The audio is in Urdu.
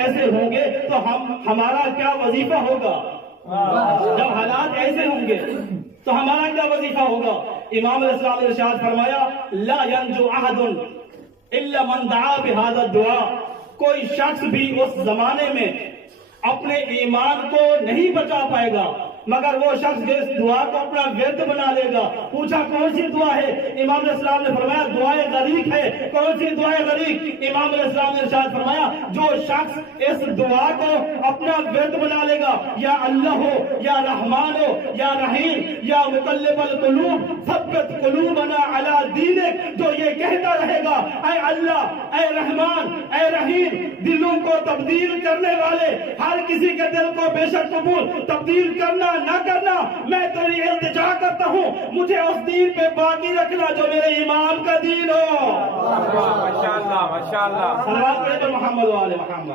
ایسے ہوں گے تو ہمارا کیا وظیفہ ہوگا؟ جب حالات ایسے ہوں گے تو ہمارا کیا وظیفہ ہوگا؟ امام علیہ السلام نے ارشاد فرمایا لا ينجو احد الا من دعا بهذا الدعاء، کوئی شخص بھی اس زمانے میں اپنے ایمان کو نہیں بچا پائے گا مگر وہ شخص جو اس دعا کو اپنا ورد بنا لے گا۔ پوچھا کون سی دعا ہے؟ امام علیہ السلام نے فرمایا دعائے غریق ہے۔ کون سی دعائے غریق؟ امام علیہ السلام نے ارشاد فرمایا جو شخص اس دعا کو اپنا ورد بنا لے گا، یا اللہ ہو یا رحمان ہو یا رحیم یا مقلب القلوب ثبت قلوبنا علی دینک، جو یہ کہتا رہے گا اے اللہ، اے رحمان، اے رحیم، دلوں کو تبدیل کرنے والے، ہر کسی کے دل کو بے شک قبول تبدیل کرنا نہ کرنا، میں تیری التجا کرتا ہوں مجھے اس دین پہ باقی رکھنا جو میرے امام کا دین ہو۔ ماشاءاللہ ماشاءاللہ، صلوات پڑھیں محمد و آل محمد۔